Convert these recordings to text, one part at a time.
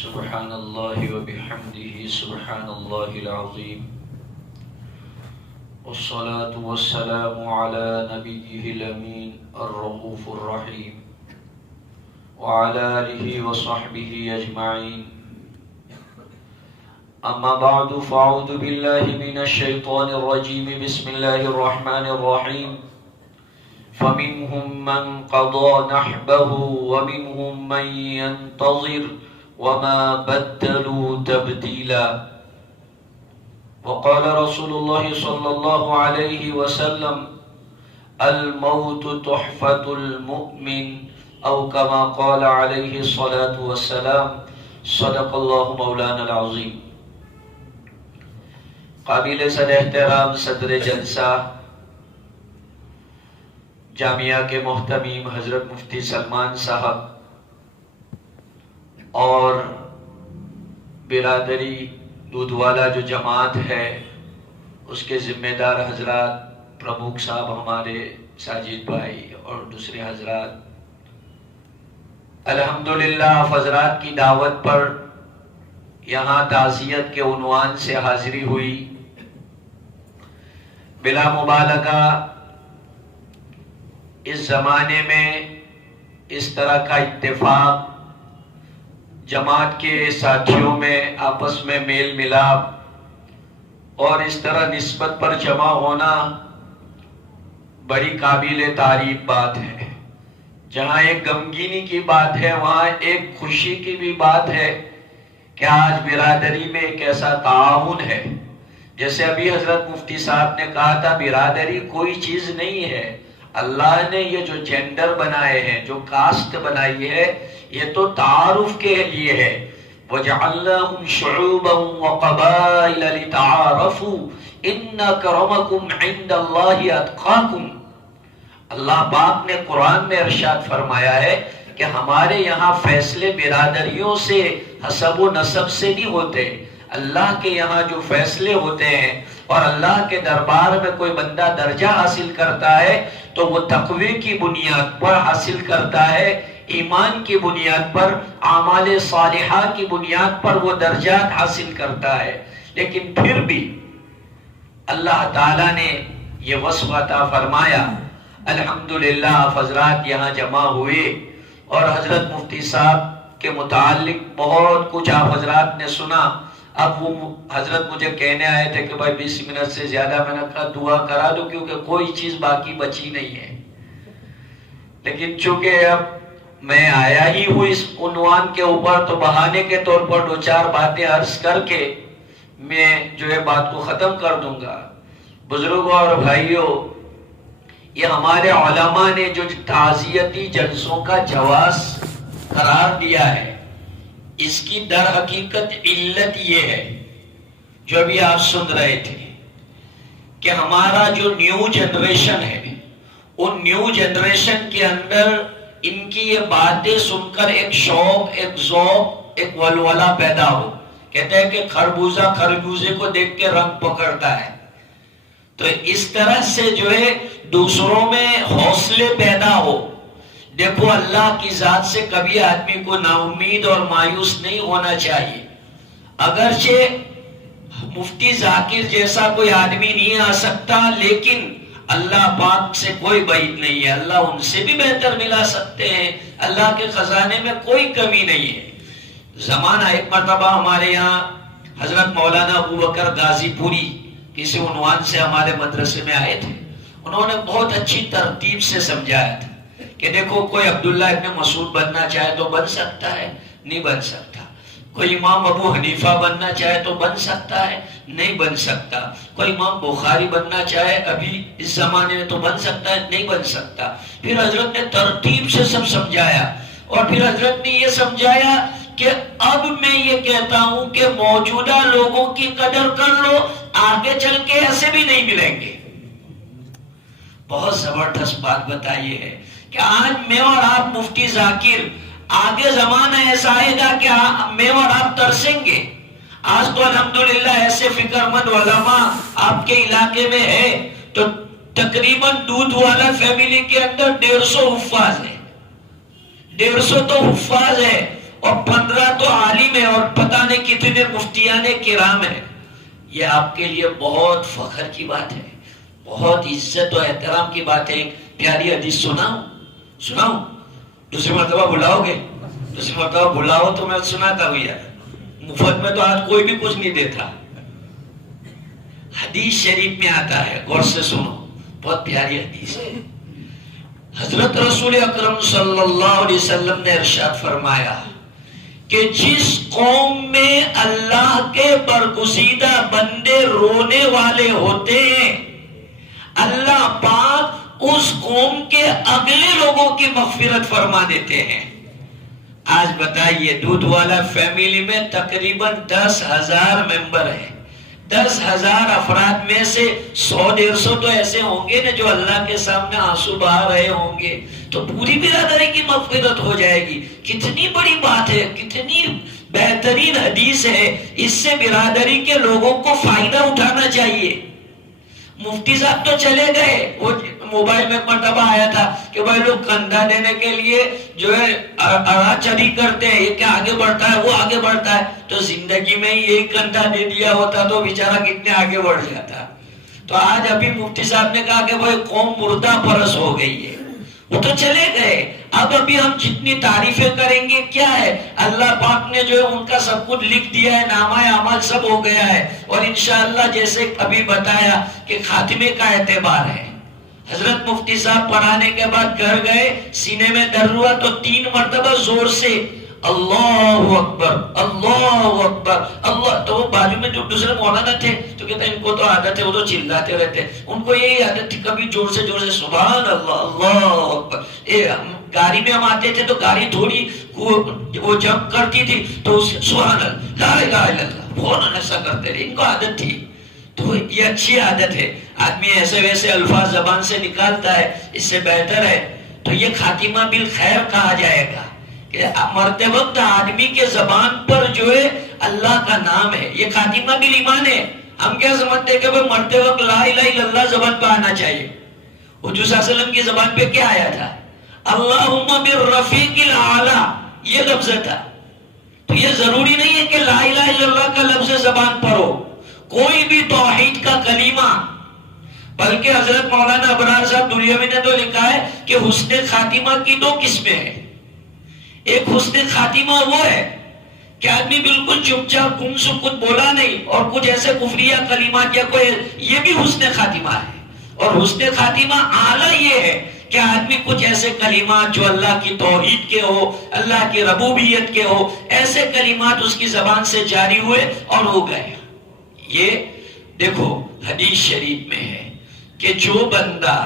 سبحان الله وبحمده سبحان الله العظيم والصلاة والسلام على نبيه الأمين الرؤوف الرحيم وعلى آله وصحبه أجمعين. أما بعد فأعوذ بالله من الشيطان الرجيم. بسم الله الرحمن الرحيم. فمنهم من قضى نحبه ومنهم من ينتظر وما بدلوا تبديلا. وقال رسول الله صلى الله عليه وسلم الموت تحفة المؤمن أو كما قال عليه الصلاة والسلام. صدق الله مولانا العظيم. قابل صد احترام صدر جلسہ جامعہ کے محتمیم حضرت مفتی سلمان صاحب اور برادری دودھوالا جو جماعت ہے اس کے ذمہ دار حضرات، پرمکھ صاحب ہمارے ساجد بھائی اور دوسرے حضرات، الحمدللہ حضرات کی دعوت پر یہاں تعزیت کے عنوان سے حاضری ہوئی. بلا مبالغہ اس زمانے میں اس طرح کا اتفاق جماعت کے ساتھیوں میں آپس میں میل ملاپ اور اس طرح نسبت پر جمع ہونا بڑی قابل تعریف بات ہے. جہاں ایک غمگینی کی بات ہے وہاں ایک خوشی کی بھی بات ہے کہ آج برادری میں ایک ایسا تعاون ہے. جیسے ابھی حضرت مفتی صاحب نے کہا تھا برادری کوئی چیز نہیں ہے. اللہ نے یہ جو جینڈر بنائے ہیں، جو کاسٹ بنائی ہے، یہ تو تعارف کے لیے ہے. وَجَعَلْنَاهُمْ شُعُوبًا وَقَبَائِلَ لِتَعَارَفُوا إِنَّ أَكْرَمَكُمْ عِنْدَ اللَّهِ أَتْقَاكُمْ. اللہ پاک نے قرآن میں ارشاد فرمایا ہے کہ ہمارے یہاں فیصلے برادریوں سے، حسب و نسب سے نہیں ہوتے. اللہ کے یہاں جو فیصلے ہوتے ہیں اور اللہ کے دربار میں کوئی بندہ درجہ حاصل کرتا ہے تو وہ تقوی کی بنیاد پر حاصل کرتا ہے، ایمان کی بنیاد پر، اعمال صالحہ کی بنیاد پر وہ درجات حاصل کرتا ہے. لیکن پھر بھی اللہ تعالیٰ نے یہ وصف عطا فرمایا. الحمدللہ حضرات یہاں جمع ہوئے اور حضرت مفتی صاحب کے متعلق بہت کچھ آپ حضرات نے سنا. اب وہ حضرت مجھے کہنے آئے تھے کہ بھائی 20 منٹ سے زیادہ، میں نے کہا دعا کرا دو کیونکہ کوئی چیز باقی بچی نہیں ہے. لیکن چونکہ اب میں آیا ہی ہوں اس عنوان کے اوپر تو بہانے کے طور پر دو چار باتیں عرض کر کے میں جو ہے بات کو ختم کر دوں گا. بزرگوں اور بھائیوں، یہ ہمارے علماء نے جو تعزیتی جلسوں کا جواز قرار دیا ہے، اس کی در حقیقت علت یہ ہے جو ابھی آپ سن رہے تھے کہ ہمارا جو نیو جنریشن ہے، ان نیو جنریشن کے اندر ان کی یہ باتیں سن کر ایک شوق، ایک ذوق، ایک ولولہ پیدا ہو. کہتے ہیں کہ خربوزہ خربوزے کو دیکھ کے رنگ پکڑتا ہے. تو اس طرح سے جو ہے دوسروں میں حوصلے پیدا ہو. دیکھو اللہ کی ذات سے کبھی آدمی کو نا امید اور مایوس نہیں ہونا چاہیے. اگرچہ مفتی ذاکر جیسا کوئی آدمی نہیں آ سکتا، لیکن اللہ پاک سے کوئی بعید نہیں ہے. اللہ ان سے بھی بہتر ملا سکتے ہیں. اللہ کے خزانے میں کوئی کمی نہیں ہے. زمانہ ایک مرتبہ ہمارے یہاں حضرت مولانا ابو بکر غازی پوری کسی عنوان سے ہمارے مدرسے میں آئے تھے. انہوں نے بہت اچھی ترتیب سے سمجھایا تھا کہ دیکھو کوئی عبداللہ ابن مسعود بننا چاہے تو بن سکتا ہے، نہیں بن سکتا. کوئی امام ابو حنیفہ بننا چاہے تو بن سکتا ہے، نہیں بن سکتا. کوئی امام بخاری بننا چاہے ابھی اس زمانے میں تو بن سکتا ہے، نہیں بن سکتا. پھر حضرت نے ترتیب سے سب سمجھایا اور پھر حضرت نے یہ سمجھایا کہ اب میں یہ کہتا ہوں کہ موجودہ لوگوں کی قدر کر لو، آگے چل کے ایسے بھی نہیں ملیں گے. بہت زبردست بات بتائی ہے کہ آج میں اور آپ مفتی ذاکر، آگے زمانہ ایسا آئے گا کہ میں اور آپ ترسیں گے. آج تو الحمدللہ ایسے فکر مند علماء آپ کے علاقے میں ہے تو تقریباً دودھ والا فیملی کے اندر 150 حفاظ ہے. 150 تو حفاظ ہے اور 15 تو عالم ہے اور کتنے مفتیان کرام ہیں. یہ آپ کے لیے بہت فخر کی بات ہے، بہت عزت و احترام کی بات ہے. ایک پیاری حدیث سناؤں؟ دوسری مرتبہ بلاؤ گے؟ دوسری مرتبہ بلاؤ تو میں سناتا ہوں یار. مفت میں تو آج کوئی بھی کچھ نہیں دیتا. حدیث شریف میں آتا ہے، غور سے سنو، بہت پیاری حدیث ہے. حضرت رسول اکرم صلی اللہ علیہ وسلم نے ارشاد فرمایا کہ جس قوم میں اللہ کے برگزیدہ بندے رونے والے ہوتے ہیں، اللہ پاک اس قوم کے اگلے لوگوں کی مغفرت فرما دیتے ہیں. آج بتائیے دودھ والا فیملی میں تقریباً 10,000 ممبر ہیں. 10,000 افراد میں سے 100-150 تو ایسے ہوں گے نا جو اللہ کے سامنے آنسو بہا رہے ہوں گے، تو پوری برادری کی مغفرت ہو جائے گی. کتنی بڑی بات ہے، کتنی بہترین حدیث ہے. اس سے برادری کے لوگوں کو فائدہ اٹھانا چاہیے. مفتی صاحب تو چلے گئے، وہ موبائل میں مرتبہ آیا تھا کہ بھائی لوگ کندھا دینے کے لیے جو ہے اڑا چڑھی کرتے ہیں، یہ کیا آگے بڑھتا ہے وہ آگے بڑھتا ہے. تو زندگی میں یہی کندھا دے دیا ہوتا تو بیچارہ کتنے آگے بڑھ جاتا. تو آج ابھی مفتی صاحب نے کہا کہ بھائی قوم مردہ پرس ہو گئی ہے، وہ تو چلے گئے. اب ابھی ہم جتنی تعریفیں کریں گے کیا ہے، اللہ پاک نے جو ہے ان کا سب کچھ لکھ دیا ہے، نامہ اعمال سب ہو گیا ہے. اور انشاءاللہ جیسے ابھی بتایا کہ خاتمے کا اعتبار ہے. حضرت مفتی صاحب پڑھانے کے بعد گھر گئے، سینے میں درد ہوا تو 3 مرتبہ زور سے اللہ اکبر اللہ اکبر اللہ. تو وہ بازو میں جو دوسرے مولانا تھے تو کہتے ہیں ان کو تو عادت ہے، وہ تو چلاتے رہتے، ان کو یہی عادت تھی کبھی زور سے سبحان اللہ اللہ اکبر. گاڑی میں ہم آتے تھے تو گاڑی تھوڑی وہ جمپ کرتی تھی تو سبحان اللہ لا الہ الا اللہ فوراً ایسا کرتے رہے. ان کو عادت تھی. تو یہ اچھی عادت ہے، آدمی ایسے ویسے الفاظ زبان سے نکالتا ہے، اس سے بہتر ہے. تو یہ خاتمہ بالخیر کہا جائے گا کہ مرتے وقت آدمی کے زبان پر جو ہے اللہ کا نام ہے. یہ خاتمہ بالایمان ہے. ہم کیا سمجھتے کہ وہ مرتے وقت لا الہ الا اللہ زبان پہ آنا چاہیے. حضور صلی اللہ علیہ وسلم کی زبان پہ کیا آیا تھا؟ اللہم بالرفیق الاعلی، یہ لفظ تھا. تو یہ ضروری نہیں ہے کہ لا الہ الا اللہ کا لفظ زبان پر ہو، کوئی بھی توحید کا کلمہ. بلکہ حضرت مولانا ابرار صاحب دنیاوی نے تو لکھا ہے کہ حسن خاتمہ کی 2 قسمیں ہیں. ایک حسن خاتمہ وہ ہے کہ آدمی بالکل چپ چاپ گم سم کچھ بولا نہیں اور کچھ ایسے کفریہ کلمات یا کوئی، یہ بھی حسن خاتمہ ہے. اور حسن خاتمہ اعلیٰ یہ ہے کہ آدمی کچھ ایسے کلمات جو اللہ کی توحید کے ہو، اللہ کی ربوبیت کے ہو، ایسے کلمات اس کی زبان سے جاری ہوئے اور ہو گئے. یہ دیکھو حدیث شریف میں ہے کہ جو بندہ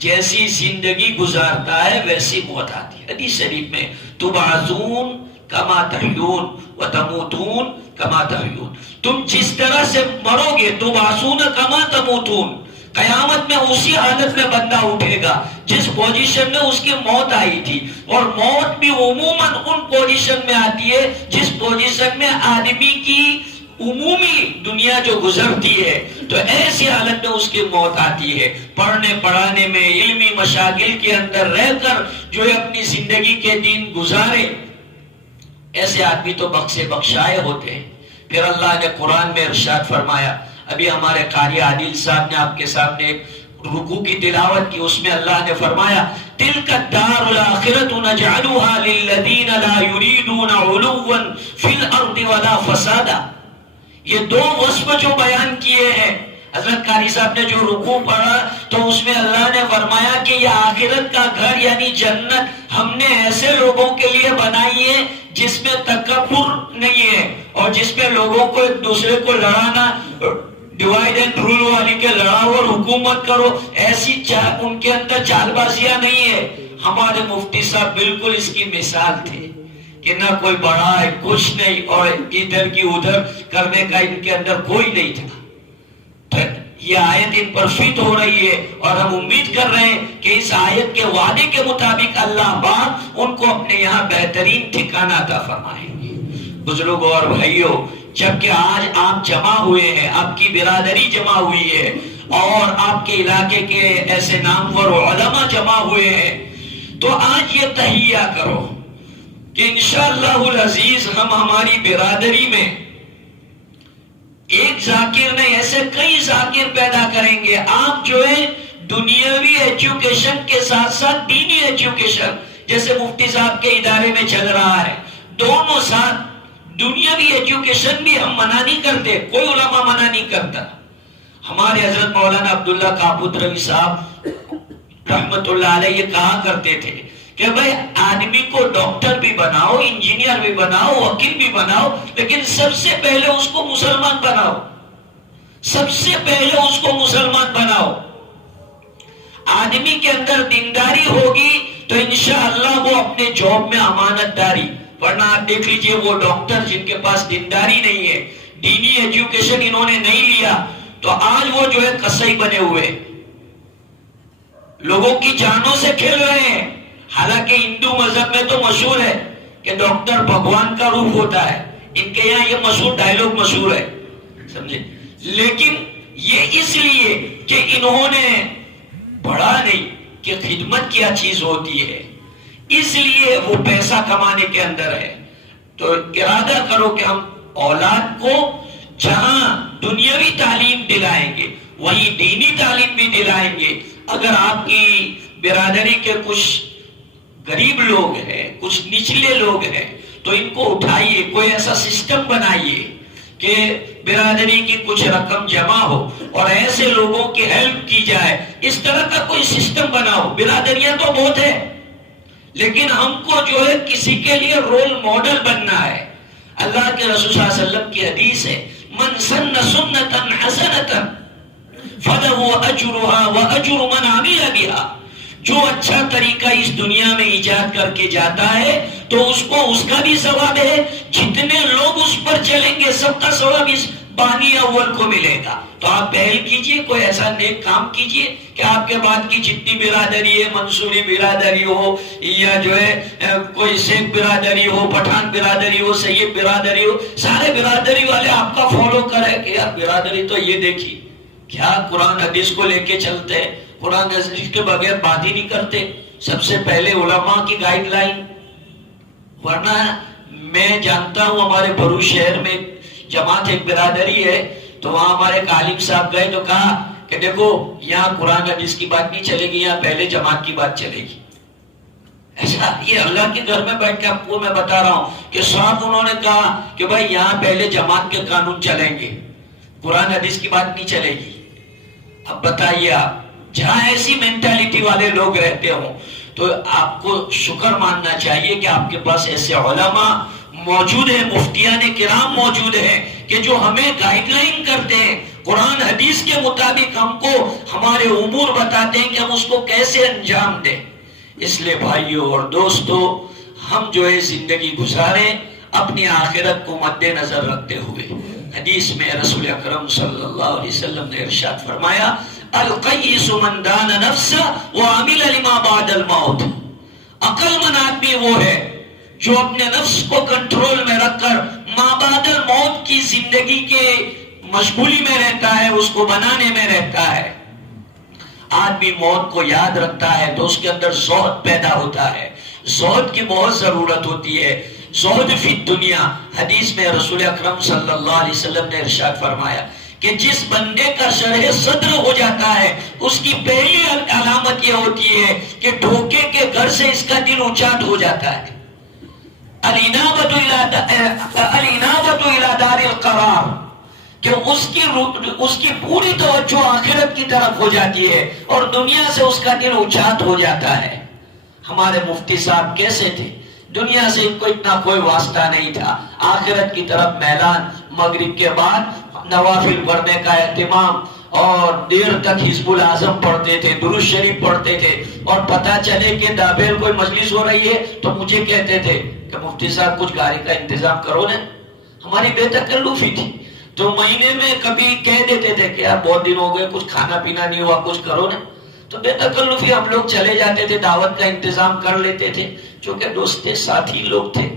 جیسی زندگی گزارتا ہے ویسی موت آتی ہے. حدیث شریف میں تبعثون کما تحیون وتموتون کما تحیون، تم جس طرح سے مرو گے تبعثون کما تموتون، قیامت میں اسی حالت میں بندہ اٹھے گا جس پوزیشن میں اس کی موت آئی تھی. اور موت بھی عموماً ان پوزیشن میں آتی ہے جس پوزیشن میں آدمی کی عمومی دنیا جو گزرتی ہے، تو ایسی حالت میں اس کی موت آتی ہے. پڑھنے پڑھانے میں علمی مشاغل کے اندر رہ کر جو اپنی زندگی کے دن گزارے، ایسے آدمی تو بخشے بخشائے ہوتے ہیں. پھر اللہ نے قرآن میں ارشاد فرمایا، ابھی ہمارے قاری عادل صاحب نے آپ کے سامنے ایک رکوع کی تلاوت کی، اس میں اللہ نے فرمایا تلک الدار الاخرۃ نجعلها للذین لا یریدون علوا فی الارض ولا فسادا. یہ 2 وصف جو بیان کیے ہیں، حضرت قاری صاحب نے جو رکوع پڑھا تو اس میں اللہ نے فرمایا کہ یہ آخرت کا گھر یعنی جنت ہم نے ایسے لوگوں کے لیے بنائی ہے جس میں تکبر نہیں ہے اور جس میں لوگوں کو ایک دوسرے کو لڑانا، ڈیوائیڈ اینڈ رول والی کے لڑاؤ اور حکومت کرو، ایسی ان کے اندر چال بازیاں نہیں ہے. ہمارے مفتی صاحب بالکل اس کی مثال تھے کہ نہ کوئی بڑا ہے کچھ نہیں اور ادھر کی ادھر کرنے کا ان کے اندر کوئی نہیں تھا. یہ آیت ان پر فٹ ہو رہی ہے اور ہم امید کر رہے ہیں کہ اس آیت کے وعدے کے مطابق اللہ پاک ان کو اپنے یہاں بہترین ٹھکانہ عطا فرمائیں گے. بزرگوں اور بھائیوں، جبکہ آج آپ جمع ہوئے ہیں، آپ کی برادری جمع ہوئی ہے اور آپ کے علاقے کے ایسے نامور علماء جمع ہوئے ہیں، تو آج یہ تہیہ کرو کہ انشاءاللہ العزیز ہم ہماری برادری میں ایک ذاکر نہیں، ایسے کئی ذاکر پیدا کریں گے. آپ جو ہے دنیاوی ایجوکیشن کے ساتھ ساتھ دینی ایجوکیشن، جیسے مفتی صاحب کے ادارے میں چل رہا ہے، دونوں ساتھ. دنیاوی ایجوکیشن بھی ہم منع نہیں کرتے، کوئی علماء منع نہیں کرتا. ہمارے حضرت مولانا عبداللہ کابود روی صاحب رحمت اللہ علیہ یہ کہا کرتے تھے کہ بھائی آدمی کو ڈاکٹر بھی بناؤ، انجینئر بھی بناؤ، وکیل بھی بناؤ، لیکن سب سے پہلے اس کو مسلمان بناؤ. سب سے پہلے اس کو مسلمان بناؤ. آدمی کے اندر دینداری ہوگی تو انشاءاللہ وہ اپنے جاب میں امانت داری. ورنہ آپ دیکھ لیجئے وہ ڈاکٹر جن کے پاس دینداری نہیں ہے، دینی ایجوکیشن انہوں نے نہیں لیا، تو آج وہ جو ہے قصائی بنے ہوئے، لوگوں کی جانوں سے کھیل رہے ہیں. حالانکہ ہندو مذہب میں تو مشہور ہے کہ ڈاکٹر بھگوان کا روپ ہوتا ہے. ان کے یہاں یہ مشہور ڈائلوگ مشہور ہے، سمجھے. لیکن یہ اس لیے کہ انہوں نے پڑھا نہیں کہ خدمت کیا چیز ہوتی ہے، اس لیے وہ پیسہ کمانے کے اندر ہے. تو ارادہ کرو کہ ہم اولاد کو جہاں دنیاوی تعلیم دلائیں گے وہیں دینی تعلیم بھی دلائیں گے. اگر آپ کی برادری کے کچھ غریب لوگ ہیں، کچھ نچلے لوگ ہیں، تو ان کو اٹھائیے، کوئی ایسا سسٹم بنائیے کہ برادری کی کچھ رقم جمع ہو اور ایسے لوگوں کی ہیلپ کی جائے. اس طرح کا کوئی سسٹم بناؤ. برادریاں تو بہت ہے، لیکن ہم کو جو ہے کسی کے لیے رول ماڈل بننا ہے. اللہ کے رسول صلی اللہ علیہ وسلم کی حدیث ہے، من سن سنتا حسنتا فلہ اجرها واجر من عمل بها. جو اچھا طریقہ اس دنیا میں ایجاد کر کے جاتا ہے تو اس کو اس کا بھی ثواب ہے، جتنے لوگ اس پر چلیں گے سب کا ثواب اس بانی اول کو ملے گا. تو آپ پہل کیجئے، کوئی ایسا نیک کام کیجئے کہ آپ کے بعد کی جتنی برادری ہے، منصوری برادری ہو یا جو ہے کوئی سکھ برادری ہو، پٹھان برادری ہو، سید برادری ہو، سارے برادری والے آپ کا فالو کرے کہ یار برادری تو یہ دیکھی کیا قرآن حدیث کو لے کے چلتے ہیں، قرآن حدیث کے بغیر بات ہی نہیں کرتے. سب سے پہلے علماء کی گائیڈ لائن. ورنہ میں جانتا ہوں ہمارے بھروچ شہر میں جماعت ایک برادری ہے، تو وہاں ہمارے ایک عالم صاحب گئے تو کہا کہ دیکھو یہاں قرآن حدیث کی بات نہیں چلے گی، یہاں پہلے جماعت کی بات چلے گی. ایسا یہ اللہ کے گھر میں بیٹھ کے آپ کو میں بتا رہا ہوں کہ صاحب انہوں نے کہا کہ بھائی یہاں پہلے جماعت کے قانون چلیں گے، قرآن حدیث کی بات نہیں چلے گی. اب بتائیے آپ جہاں ایسی مینٹالٹی والے لوگ رہتے ہوں تو آپ کو شکر ماننا چاہیے کہ آپ کے پاس ایسے علماء موجود ہیں، مفتیان کرام موجود ہیں کہ جو ہمیں گائیڈ لائن کرتے ہیں، قرآن حدیث کے مطابق ہم کو ہمارے امور بتاتے ہیں کہ ہم اس کو کیسے انجام دیں. اس لیے بھائیوں اور دوستو، ہم جو ہے زندگی گزاریں اپنی آخرت کو مد نظر رکھتے ہوئے. حدیث میں رسول اکرم صلی اللہ علیہ وسلم نے ارشاد فرمایا، القیس من دان نفسہ وعمل لما بعد الموت. عقل مند آدمی وہ ہے جو اپنے نفس کو کنٹرول میں رکھ کر ما بعد الموت کی زندگی کے مشغولی میں رہتا ہے، اس کو بنانے میں رہتا ہے. آدمی موت کو یاد رکھتا ہے تو اس کے اندر زہد پیدا ہوتا ہے. زہد کی بہت ضرورت ہوتی ہے. زہد فی الدنیا. حدیث میں رسول اکرم صلی اللہ علیہ وسلم نے ارشاد فرمایا کہ جس بندے کا شرح صدر ہو جاتا ہے اس کی پہلی علامت یہ ہوتی ہے کہ دھوکے کے گھر سے اس کا دل اونچاٹ ہو جاتا ہے. الانابۃ الی دار القرار، کہ اس کی پوری توجہ آخرت کی طرف ہو جاتی ہے اور دنیا سے اس کا دل اونچاٹ ہو جاتا ہے. ہمارے مفتی صاحب کیسے تھے؟ دنیا سے ان کو اتنا کوئی واسطہ نہیں تھا، آخرت کی طرف میلان. مغرب کے بعد نوافل پڑھنے کا اہتمام اور دیر تک حزب الاعظم پڑھتے تھے، درود شریف پڑھتے تھے، اور پتہ چلے کہ دابیر کوئی مجلس ہو رہی ہے تو مجھے کہتے تھے کہ مفتی صاحب کچھ گاڑی کا انتظام کرو نا. ہماری بے تکلفی تھی تو مہینے میں کبھی کہہ دیتے تھے کہ یار بہت دن ہو گئے کچھ کھانا پینا نہیں ہوا، کچھ کرو نا. تو بے تکلفی ہم لوگ چلے جاتے تھے، دعوت کا انتظام کر لیتے تھے، چونکہ دوست ساتھی لوگ تھے.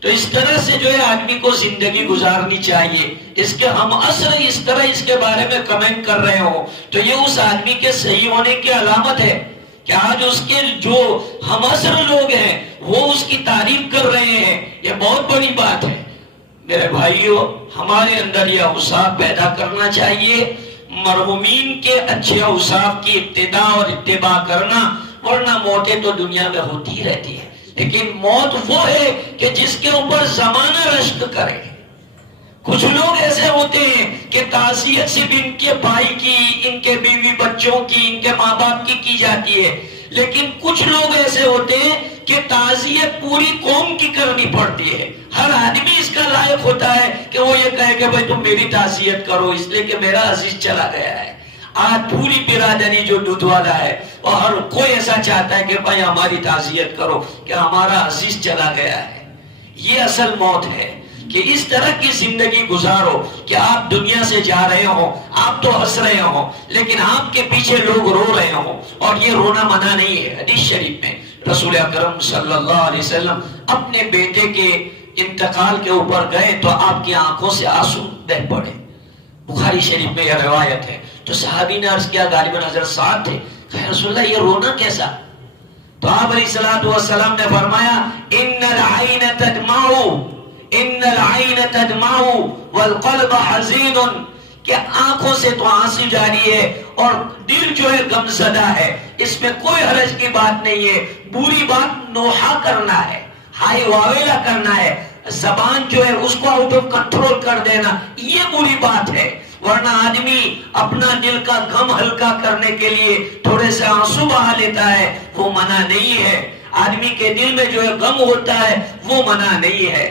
تو اس طرح سے جو ہے آدمی کو زندگی گزارنی چاہیے. اس کے ہم اثر اس طرح اس کے بارے میں کمنٹ کر رہے ہوں تو یہ اس آدمی کے صحیح ہونے کی علامت ہے کہ آج اس کے جو ہم اثر لوگ ہیں وہ اس کی تعریف کر رہے ہیں. یہ بہت بڑی بات ہے. میرے بھائیوں، ہمارے اندر یہ اوصاف پیدا کرنا چاہیے، مرحومین کے اچھے اوصاف کی ابتدا اور اتباع کرنا، ورنہ موتیں تو دنیا میں ہوتی رہتی ہے، لیکن موت وہ ہے کہ جس کے اوپر زمانہ رشک کرے۔ کچھ لوگ ایسے ہوتے ہیں کہ تعزیت صرف ان کے بھائی کی، ان کے بیوی بچوں کی، ان کے ماں باپ کی جاتی ہے، لیکن کچھ لوگ ایسے ہوتے ہیں کہ تعزیت پوری قوم کی کرنی پڑتی ہے۔ ہر آدمی اس کا لائق ہوتا ہے کہ وہ یہ کہے کہ بھائی تم میری تعزیت کرو، اس لیے کہ میرا عزیز چلا گیا ہے۔ آج پوری برادری جو دودھوالا ہے اور ہر کوئی ایسا چاہتا ہے کہ بھائی ہماری تعزیت کرو کہ ہمارا عزیز چلا گیا ہے۔ یہ اصل موت ہے کہ اس طرح کی زندگی گزارو کہ آپ دنیا سے جا رہے ہو، آپ تو ہنس رہے ہو لیکن آپ کے پیچھے لوگ رو رہے ہو، اور یہ رونا منع نہیں ہے۔ حدیث شریف میں رسول اکرم صلی اللہ علیہ وسلم اپنے بیٹے کے انتقال کے اوپر گئے تو آپ کی آنکھوں سے آنسو بہہ پڑے، بخاری شریف میں یہ روایت ہے۔ تو صحابی نے عرض کیا، غالباً حضرت سعد تھے، کہ رسول اللہ یہ رونا کیسا؟ تو آپ علیہ السلام نے فرمایا، ان العین تدمع، ان العین تدمع والقلب حزین، کہ آنکھوں سے تو آنسو جاری ہے اور دل جو ہے غم زدہ ہے، اس میں کوئی حرج کی بات نہیں ہے۔ بری بات نوحہ کرنا ہے، ہائی واویلا کرنا ہے، زبان جو ہے اس کو آؤٹ آف کنٹرول کر دینا، یہ بری بات ہے۔ ورنہ آدمی اپنا دل کا غم ہلکا کرنے کے لیے تھوڑے سے آنسو بہا لیتا ہے، وہ منع نہیں ہے۔ آدمی کے دل میں جو ہے غم ہوتا ہے وہ منع نہیں ہے۔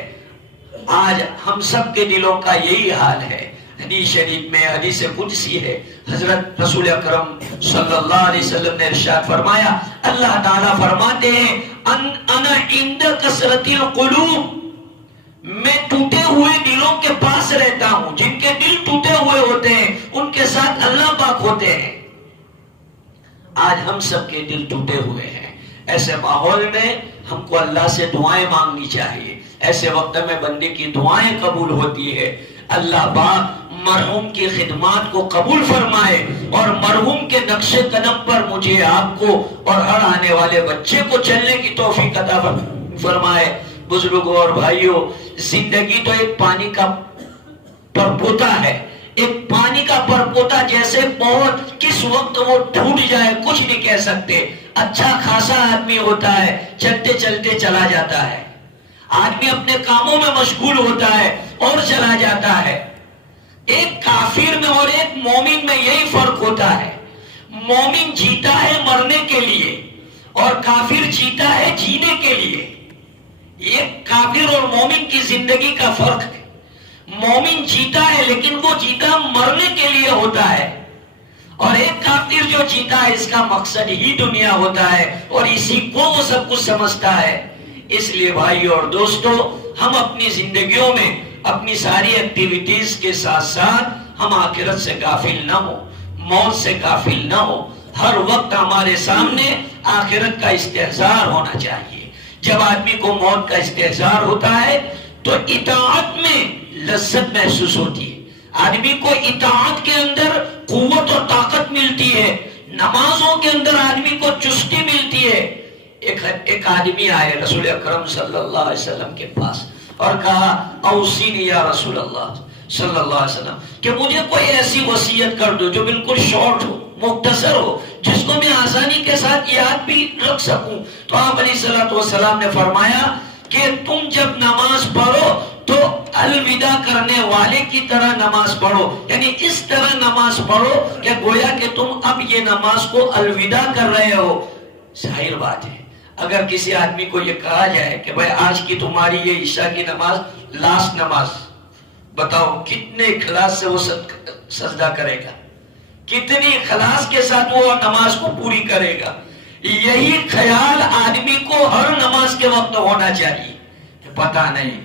آج ہم سب کے دلوں کا یہی حال ہے۔ حدیث شریف میں حدیث قدسی ہے، حضرت رسول اکرم صلی اللہ علیہ وسلم نے ارشاد فرمایا، اللہ تعالیٰ فرماتے ہیں، انا عند کثرت القلوب، میں ٹوٹے ہوئے دلوں کے پاس رہتا ہوں۔ جن کے دل ٹوٹے ہوئے ہوتے ہیں ان کے ساتھ اللہ پاک ہوتے ہیں۔ آج ہم سب کے دل ٹوٹے ہوئے ہیں، ایسے ماحول میں ہم کو اللہ سے دعائیں مانگنی چاہیے۔ ایسے وقت میں بندے کی دعائیں قبول ہوتی ہے۔ اللہ پاک مرحوم کی خدمات کو قبول فرمائے اور مرحوم کے نقش قدم پر مجھے، آپ کو اور ہر آنے والے بچے کو چلنے کی توفیق عطا فرمائے۔ بزرگوں اور بھائیوں، زندگی تو ایک پانی کا پرپوتا ہے، ایک پانی کا پرپوتا جیسے بہت کس وقت وہ ٹوٹ جائے کچھ نہیں کہہ سکتے۔ اچھا خاصا آدمی ہوتا ہے، چلتے چلتے چلا جاتا ہے، آدمی اپنے کاموں میں مشغول ہوتا ہے اور چلا جاتا ہے۔ ایک کافر میں اور ایک مومن میں یہی فرق ہوتا ہے، مومن جیتا ہے مرنے کے لیے اور کافر جیتا ہے جینے کے لیے۔ ایک کافر اور مومن کی زندگی کا فرق ہے، مومن جیتا ہے لیکن وہ جیتا مرنے کے لیے ہوتا ہے، اور ایک کافر جو جیتا ہے اس کا مقصد ہی دنیا ہوتا ہے اور اسی کو وہ سب کچھ سمجھتا ہے۔ اس لیے بھائی اور دوستو، ہم اپنی زندگیوں میں اپنی ساری ایکٹیویٹیز کے ساتھ ساتھ ہم آخرت سے غافل نہ ہو، موت سے غافل نہ ہو۔ ہر وقت ہمارے سامنے آخرت کا استحضار ہونا چاہیے۔ جب آدمی کو موت کا استحضار ہوتا ہے تو اطاعت میں لذت محسوس ہوتی ہے، آدمی کو اطاعت کے اندر قوت اور طاقت ملتی ہے، نمازوں کے اندر آدمی کو چستی ملتی ہے۔ ایک آدمی آئے رسول اکرم صلی اللہ علیہ وسلم کے پاس اور کہا، اوصینی یا رسول اللہ صلی اللہ علیہ وسلم، کہ مجھے کوئی ایسی وصیت کر دو جو بالکل شارٹ ہو، مختصر ہو، جس کو میں آسانی کے ساتھ یاد بھی رکھ سکوں۔ تو آپ علیہ السلام نے فرمایا کہ تم جب نماز پڑھو تو الوداع کرنے والے کی طرح نماز پڑھو، یعنی اس طرح نماز پڑھو کہ گویا کہ تم اب یہ نماز کو الوداع کر رہے ہو۔ ظاہر بات ہے، اگر کسی آدمی کو یہ کہا جائے کہ بھائی آج کی تمہاری یہ عشاء کی نماز لاسٹ نماز، بتاؤ کتنے اخلاص سے وہ سجدہ کرے گا، کتنی اخلاص کے ساتھ وہ نماز کو پوری کرے گا۔ یہی خیال آدمی کو ہر نماز کے وقت ہونا چاہیے کہ پتہ نہیں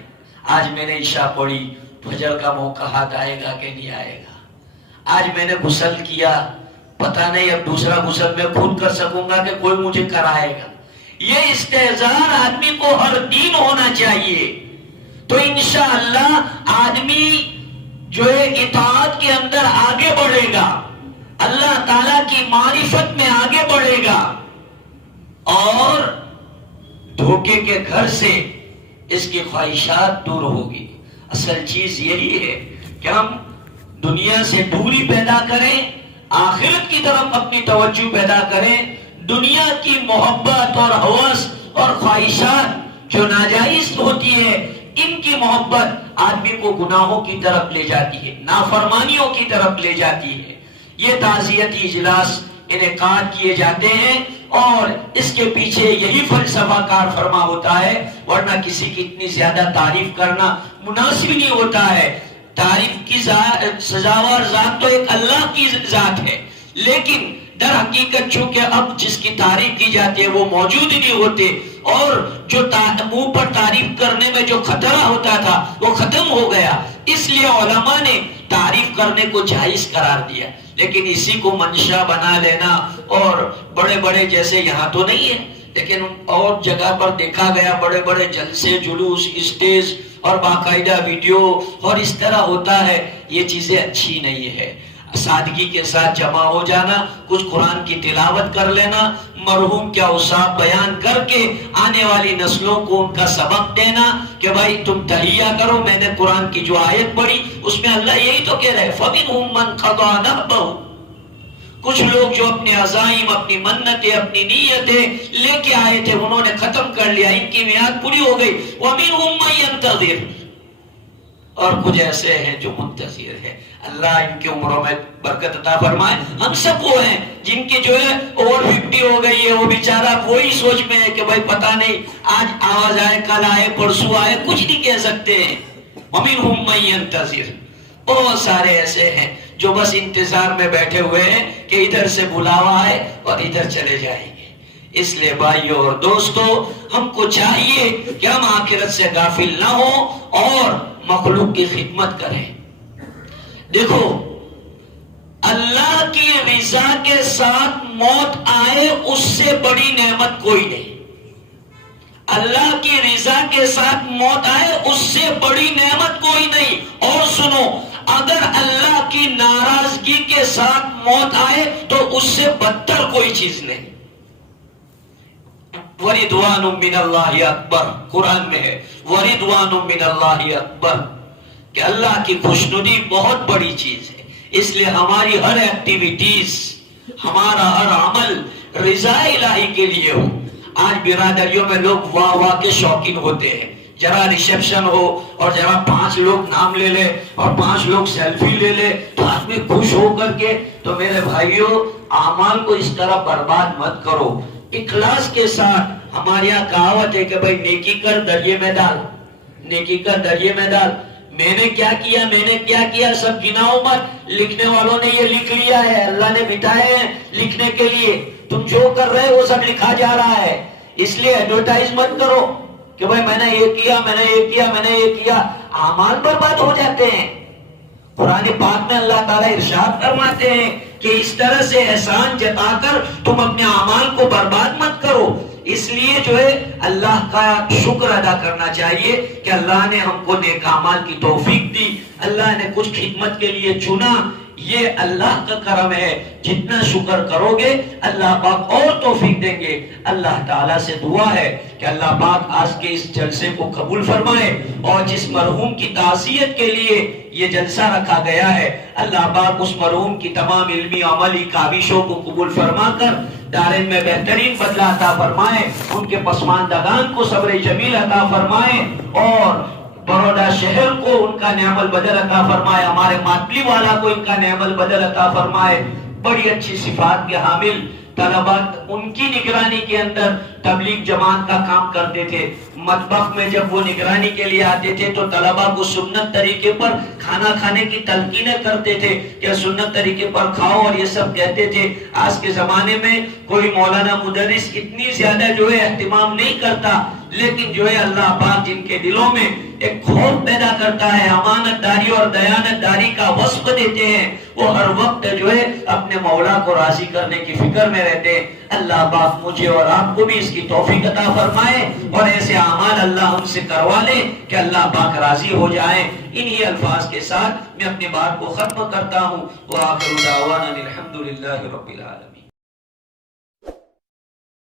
آج میں نے عشاء پڑھی، فجر کا موقع ہاتھ آئے گا کہ نہیں آئے گا، آج میں نے غسل کیا، پتہ نہیں اب دوسرا غسل میں خود کر سکوں گا کہ کوئی مجھے کرائے گا۔ یہ استحضار آدمی کو ہر دن ہونا چاہیے، تو انشاءاللہ آدمی جو ہے اطاعت کے اندر آگے بڑھے گا، اللہ تعالیٰ کی معرفت میں آگے بڑھے گا اور دھوکے کے گھر سے اس کی خواہشات دور ہوگی۔ اصل چیز یہی ہے کہ ہم دنیا سے دوری پیدا کریں، آخرت کی طرف اپنی توجہ پیدا کریں. دنیا کی محبت اور ہوس اور خواہشات جو ناجائز ہوتی ہے، ان کی محبت آدمی کو گناہوں کی طرف لے جاتی ہے، نافرمانیوں کی طرف لے جاتی ہے. یہ تعزیتی اجلاس انعقاد کیے جاتے ہیں اور اس کے پیچھے یہی فلسفہ کار فرما ہوتا ہے، ورنہ کسی کی اتنی زیادہ تعریف کرنا مناسب نہیں ہوتا ہے. تعریف کی سزاوار ذات تو ایک اللہ کی ذات ہے، لیکن در حقیقت چونکہ اب جس کی تعریف کی جاتی ہے وہ موجود ہی نہیں ہوتے، اور جو منہ پر تعریف کرنے میں جو خطرہ ہوتا تھا وہ ختم ہو گیا. اس لیے علماء نے تعریف کرنے کو جائز قرار دیا. لیکن اسی کو منشا بنا لینا، اور بڑے بڑے جیسے یہاں تو نہیں ہے لیکن اور جگہ پر دیکھا گیا بڑے بڑے جلسے جلوس اسٹیج اور باقاعدہ ویڈیو اور اس طرح ہوتا ہے، یہ چیزیں اچھی نہیں ہے. سادگی کے ساتھ جمع ہو جانا، کچھ قرآن کی تلاوت کر لینا، مرحوم کے اوصاف بیان کر کے آنے والی نسلوں کو ان کا سبق دینا کہ بھائی تم تحیہ کرو. میں نے قرآن کی جو آیت پڑھی اس میں اللہ یہی تو کہہ رہے فَمِنْهُمْ مَنْ قَضَى نَحْبَهُ. کچھ لوگ جو اپنے عزائم، اپنی منتیں، اپنی نیتیں لے کے آئے تھے انہوں نے ختم کر لیا، ان کی میعاد پوری ہو گئی. وَمِنْهُمْ مَنْ يَنْتَظِرُ. اور کچھ ایسے ہیں جو منتظر ہیں. اللہ ان کی عمروں میں برکت عطا فرمائے. ہم سب وہ ہیں جن کی جو ہے اوور 50 ہو گئی ہے، وہ بیچارہ وہی سوچ میں ہے کہ بھائی پتہ نہیں آج آواز آئے، کل آئے، پرسوں آئے، کچھ نہیں کہہ سکتے ہیں. وَمِنْهُمْ مَنْ يَنْتَظِرُ. بہت سارے ایسے ہیں جو بس انتظار میں بیٹھے ہوئے ہیں کہ ادھر سے بلاوا آئے اور ادھر چلے جائیں گے. اس لیے بھائیو اور دوستو، ہم کو چاہیے کہ ہم آخرت سے غافل نہ ہوں اور مخلوق کی خدمت کریں. دیکھو، اللہ کی رضا کے ساتھ موت آئے اس سے بڑی نعمت کوئی نہیں. اللہ کی رضا کے ساتھ موت آئے اس سے بڑی نعمت کوئی نہیں. اور سنو، اگر اللہ کی ناراضگی کے ساتھ موت آئے تو اس سے بدتر کوئی چیز نہیں. وَرِضْوَانٌ مِّنَ اللَّهِ اکبر، قرآن میں ہے وَرِضْوَانٌ مِّنَ اللَّهِ اکبر، کہ اللہ کی خوشنودی بہت بڑی چیز ہے. اس لیے ہماری ہر ایکٹیویٹیز، ہمارا ہر عمل رضا الہی کے لیے ہو. آج برادریوں میں لوگ واہ واہ کے شوقین ہوتے ہیں. ذرا ریسیپشن ہو اور ذرا 5 لوگ نام لے لے اور 5 لوگ سیلفی لے لے تو آدمی خوش ہو کر کے. تو میرے بھائیوں، اعمال کو اس طرح برباد مت کرو. اخلاص کے ساتھ ہمارے یہاں کہاوت ہے کہ بھائی نیکی کر دریا میں ڈال، نیکی کر دریا میں ڈال. میں نے کیا کیا، میں نے کیا کیا سب گناؤ مت. لکھنے والوں نے یہ لکھ لیا ہے، اللہ نے بٹھائے ہیں لکھنے کے لیے. تم جو کر رہے وہ سب لکھا جا رہا ہے. اس لیے ایڈورٹائز مت کرو کہ بھائی میں نے یہ کیا، میں نے یہ کیا، میں نے یہ کیا. اعمال برباد ہو جاتے ہیں. قرآن پاک میں اللہ تعالیٰ ارشاد فرماتے ہیں کہ اس طرح سے احسان جتا کر تم اپنے اعمال کو برباد مت کرو. اس لیے جو ہے اللہ کا شکر ادا کرنا چاہیے کہ اللہ نے ہم کو نیک اعمال کی توفیق دی، اللہ نے کچھ خدمت کے لیے چنا. یہ اللہ کا کرم ہے. جتنا شکر کرو گے اللہ پاک اور توفیق دیں گے. اللہ تعالیٰ سے دعا ہے کہ اللہ پاک آج کے اس جلسے کو قبول فرمائے، اور جس مرحوم کی تعزیت کے لیے یہ جلسہ رکھا گیا ہے اللہ پاک اس مرحوم کی تمام علمی عملی کاوشوں کو قبول فرما کر دارین میں بہترین بدلہ عطا فرمائے. ان کے پسماندگان کو صبر جمیل عطا فرمائے، اور بروڈا شہر کو ان کا نعم البدل عطا فرمائے. ہمارے ماتلی والا کو ان کا نعم البدل عطا فرمائے. بڑی اچھی صفات کے حامل طلبہ ان کی نگرانی کے اندر تبلیغ جماعت کا کام کرتے تھے. مطبخ میں جب وہ نگرانی کے لیے آتے تھے تو طلبہ کو سنت طریقے پر کھانا کھانے کی تلقینیں کرتے تھے کہ سنت طریقے پر کھاؤ، اور یہ سب کہتے تھے. آج کے زمانے میں کوئی مولانا مدرس اتنی زیادہ جو ہے اہتمام نہیں کرتا، لیکن جو ہے اللہ پاک جن کے دلوں میں ایک خوف پیدا کرتا ہے، امانت داری اور دیانت داری کا وصف دیتے ہیں، وہ ہر وقت جو ہے اپنے مولا کو راضی کرنے کی فکر میں رہتے ہیں. اللہ پاک مجھے اور آپ کو بھی اس کی توفیق عطا فرمائے، اور ایسے اعمال اللہ ہم سے کروا لے کہ اللہ پاک راضی ہو جائیں. انہی الفاظ کے ساتھ میں اپنی بات کو ختم کرتا ہوں. وآخر دعوانا الحمدللہ رب العالمین.